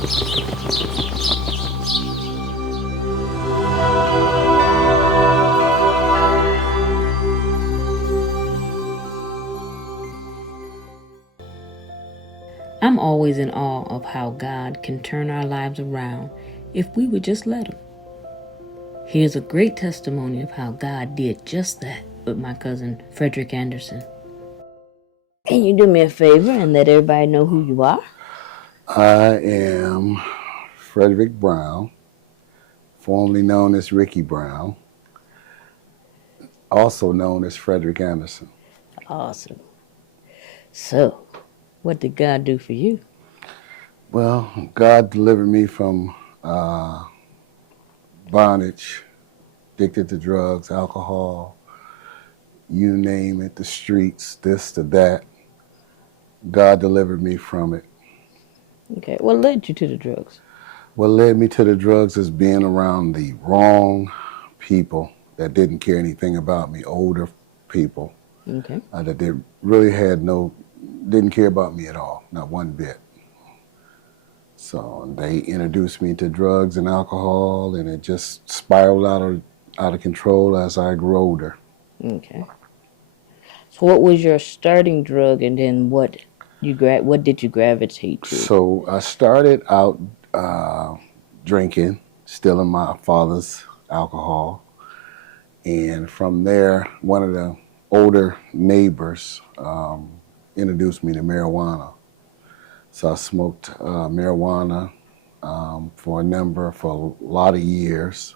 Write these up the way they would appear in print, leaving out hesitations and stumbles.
I'm always in awe of how God can turn our lives around if we would just let Him. Here's a great testimony of how God did just that with my cousin Frederick Anderson. Can you do me a favor and let everybody know who you are? I am Frederick Brown, formerly known as Ricky Brown, also known as Frederick Anderson. Awesome. So, what did God do for you? Well, God delivered me from bondage, addicted to drugs, alcohol, you name it, the streets, this to that. God delivered me from it. Okay, what led you to the drugs? What led me to the drugs is being around the wrong people that didn't care anything about me, older people. Okay. That they really didn't care about me at all, not one bit. So they introduced me to drugs and alcohol, and it just spiraled out of control as I grew older. Okay. So what was your starting drug, and then what did you gravitate to? So I started out drinking, stealing my father's alcohol, and from there, one of the older neighbors introduced me to marijuana. So I smoked marijuana for a lot of years.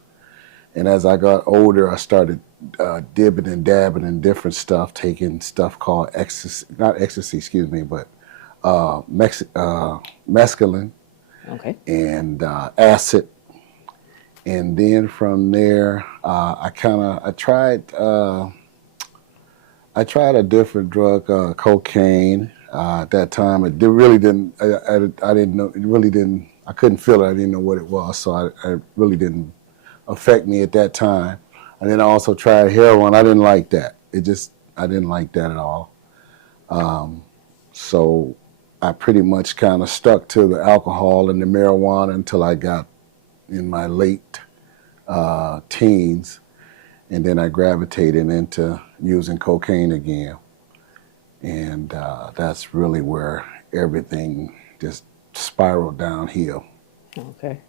And as I got older, I started dibbing and dabbing in different stuff, taking stuff called mescaline, Okay. and acid. And then from there, I tried a different drug, cocaine. At that time, I couldn't feel it. I didn't know what it was, so I really didn't affect me at that time. And then I also tried heroin. I didn't like that. I didn't like that at all. So I pretty much kind of stuck to the alcohol and the marijuana until I got in my late teens. And then I gravitated into using cocaine again. And that's really where everything just spiraled downhill. Okay.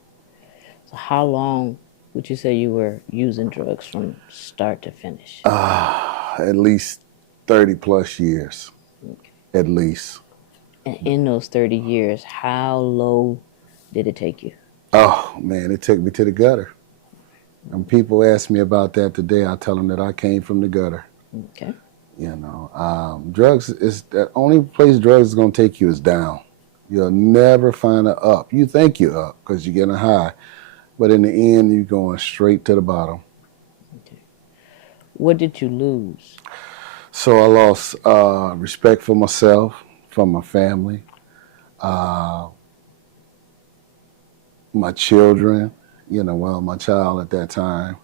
So how long would you say you were using drugs from start to finish? At least 30 plus years, Okay. at least. And in those 30 years, how low did it take you? Oh, man, it took me to the gutter. And people ask me about that today. I tell them that I came from the gutter. Okay. You know, drugs is the only place drugs is going to take you is down. You'll never find an up. You think you're up because you're getting high, but in the end, you're going straight to the bottom. Okay. What did you lose? So I lost respect for myself, for my family, my children. My child at that time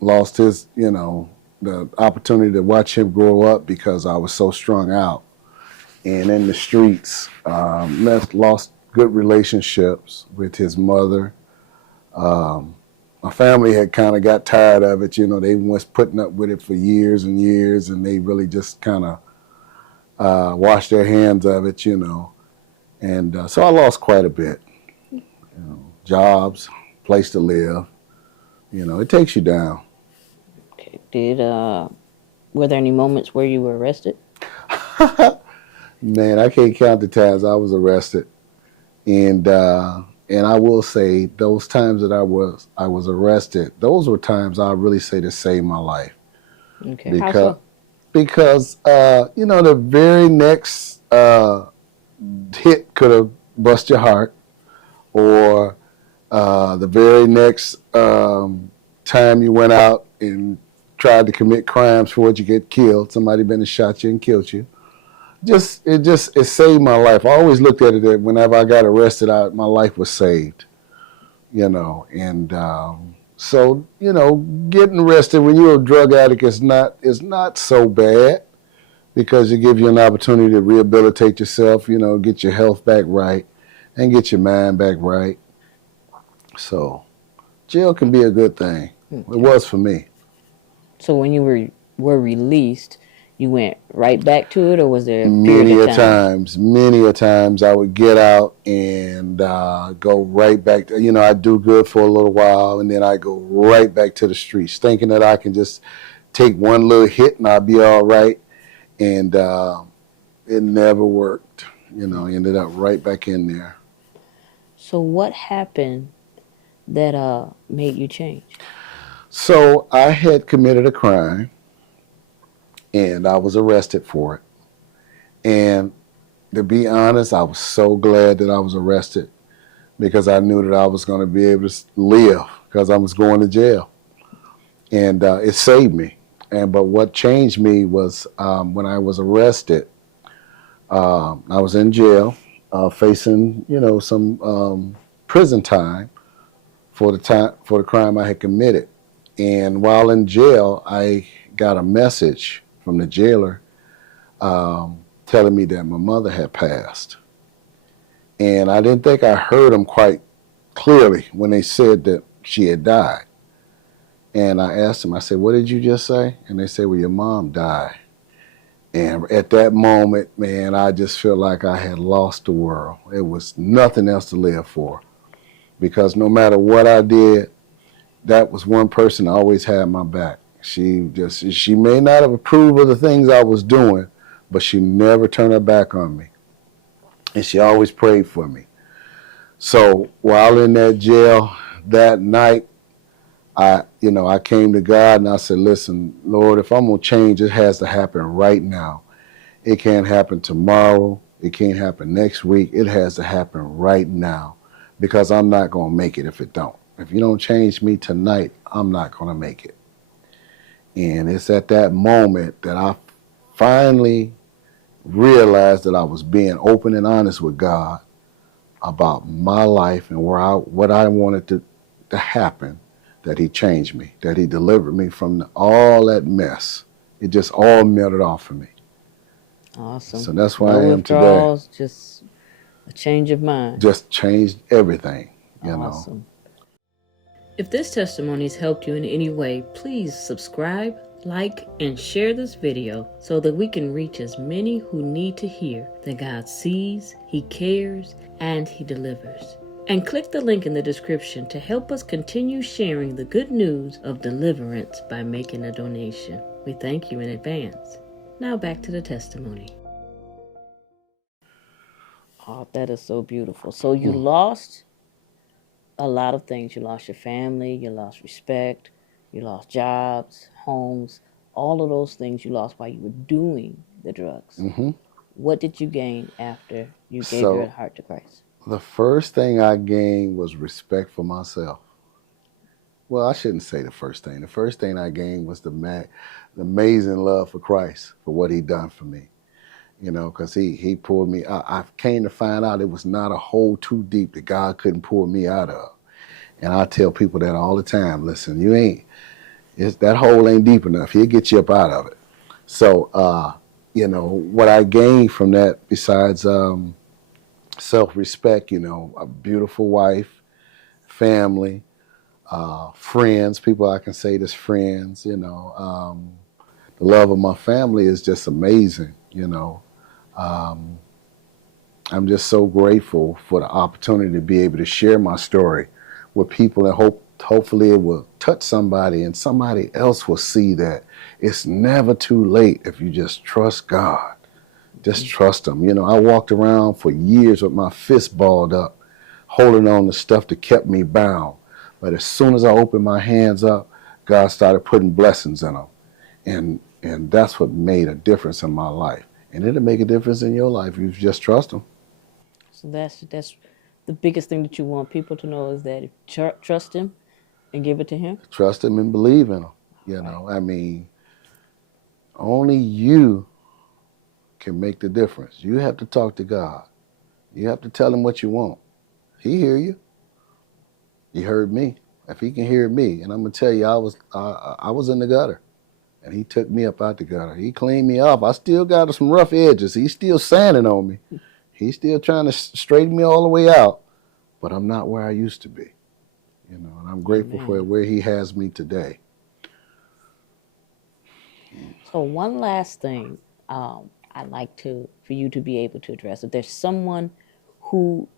lost his, the opportunity to watch him grow up because I was so strung out. And in the streets, lost good relationships with his mother. My family had kind of got tired of it. They was putting up with it for years and years, and they really just kind of washed their hands of it, And so I lost quite a bit. Jobs, place to live. It takes you down. Okay. Were there any moments where you were arrested? Man, I can't count the times I was arrested, and I will say those times that I was arrested, those were times I really say to save my life. Okay. How so? Because the very next hit could have bust your heart, or the very next time you went out and tried to commit crimes for what you get killed. Somebody been and shot you and killed you. It saved my life. I always looked at it that whenever I got arrested, my life was saved. And so getting arrested when you're a drug addict is not so bad, because it gives you an opportunity to rehabilitate yourself, get your health back right. and get your mind back right. So jail can be a good thing. It was for me. So when you were released, you went right back to it, or was there a period Many of a time? many a times I would get out and go right back to, I do good for a little while and then I go right back to the streets thinking that I can just take one little hit and I'll be all right. And it never worked. I ended up right back in there. So what happened that made you change? So I had committed a crime and I was arrested for it. And to be honest, I was so glad that I was arrested because I knew that I was going to be able to live because I was going to jail. And it saved me. But what changed me was when I was arrested, I was in jail facing, some prison time for the crime I had committed. And while in jail, I got a message from the jailer telling me that my mother had passed. And I didn't think I heard him quite clearly when they said that she had died. And I asked him, I said, "What did you just say?" And they said, "Well, your mom died." And at that moment, man, I just felt like I had lost the world. It was nothing else to live for. Because no matter what I did, that was one person that always had my back. She may not have approved of the things I was doing, but she never turned her back on me. And she always prayed for me. So while in that jail that night, I came to God and I said, "Listen, Lord, if I'm going to change, it has to happen right now. It can't happen tomorrow. It can't happen next week. It has to happen right now because I'm not going to make it if it don't. If you don't change me tonight, I'm not going to make it." And it's at that moment that I finally realized that I was being open and honest with God about my life and what I wanted to happen, that he changed me, that he delivered me from all that mess. It just all melted off of me. Awesome. So that's why No I am today. withdrawals, just a change of mind. Just changed everything, Awesome. If this testimony has helped you in any way, please subscribe, like, and share this video so that we can reach as many who need to hear that God sees, he cares, and he delivers. And click the link in the description to help us continue sharing the good news of deliverance by making a donation. We thank you in advance. Now back to the testimony. Oh, that is so beautiful. So you lost a lot of things. You lost your family, you lost respect, you lost jobs, homes, all of those things you lost while you were doing the drugs. Mm-hmm. What did you gain after you gave your heart to Christ? The first thing I gained was respect for myself. Well, I shouldn't say the first thing. The first thing I gained was the amazing love for Christ, for what he done for me. Because he pulled me out. I came to find out it was not a hole too deep that God couldn't pull me out of. And I tell people that all the time. Listen, that hole ain't deep enough. He'll get you up out of it. So, what I gained from that, besides self-respect, a beautiful wife, family, friends, people I can say that's friends, the love of my family is just amazing, I'm just so grateful for the opportunity to be able to share my story with people and hopefully it will touch somebody and somebody else will see that it's never too late if you just trust God. Just trust him. I walked around for years with my fist balled up, holding on to stuff that kept me bound. But as soon as I opened my hands up, God started putting blessings in them. And that's what made a difference in my life. And it'll make a difference in your life if you just trust him. So that's the biggest thing that you want people to know is that if you trust him and give it to him. Trust him and believe in him. Only you can make the difference. You have to talk to God. You have to tell him what you want. He hear you. He heard me. If he can hear me, and I'm gonna tell you, I was in the gutter, and he took me up out the gutter. He cleaned me up. I still got some rough edges. He's still sanding on me, He's still trying to straighten me all the way out, but I'm not where I used to be. And I'm grateful for Amen. where he has me today. So one last thing, I'd like for you to be able to address. If there's someone who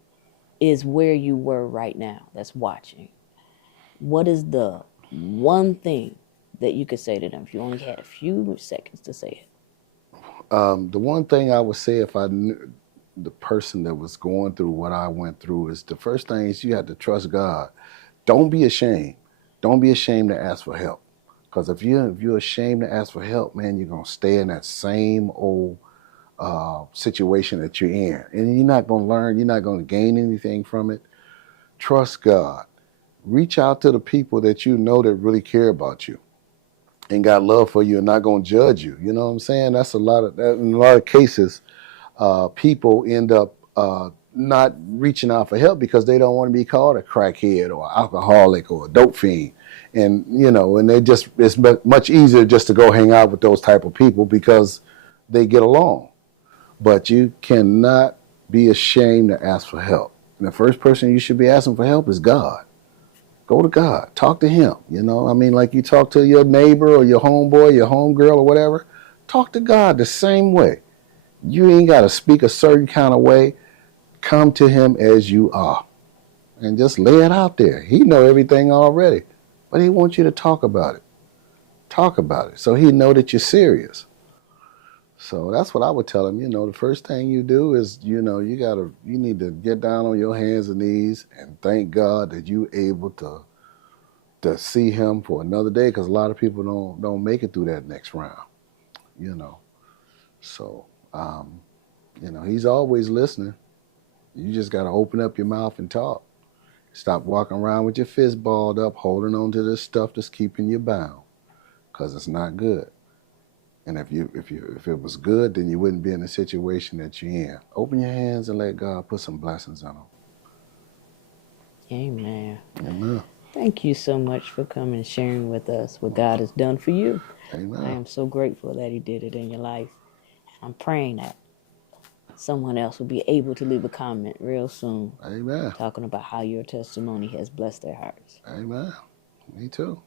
is where you were right now that's watching, what is the one thing that you could say to them if you only had a few seconds to say it? The one thing I would say if I knew the person that was going through what I went through is the first thing is you have to trust God. Don't be ashamed. Don't be ashamed to ask for help. Because if you're ashamed to ask for help, man, you're gonna stay in that same old situation that you're in, and you're not gonna learn. You're not gonna gain anything from it. Trust God. Reach out to the people that you know that really care about you and got love for you and not gonna judge you. You know what I'm saying? That's a lot of that. In a lot of cases, people end up not reaching out for help because they don't want to be called a crackhead or alcoholic or a dope fiend. And, and it's much easier just to go hang out with those type of people because they get along. But you cannot be ashamed to ask for help. And the first person you should be asking for help is God. Go to God. Talk to him. Like you talk to your neighbor or your homeboy, your homegirl or whatever. Talk to God the same way. You ain't got to speak a certain kind of way. Come to him as you are and just lay it out there. He know everything already, but he wants you to talk about it. Talk about it so he know that you're serious. So that's what I would tell him. The first thing you do is, you need to get down on your hands and knees and thank God that you able to see him for another day, because a lot of people don't make it through that next round. You know, so he's always listening. You just got to open up your mouth and talk. Stop walking around with your fist balled up, holding on to this stuff that's keeping you bound, because it's not good. And if it was good, then you wouldn't be in the situation that you're in. Open your hands and let God put some blessings on them. Amen. Amen. Thank you so much for coming and sharing with us what God has done for you. I Amen. am so grateful that he did it in your life. I'm praying that someone else will be able to leave a comment real soon Amen. talking about how your testimony has blessed their hearts. Amen. Me too.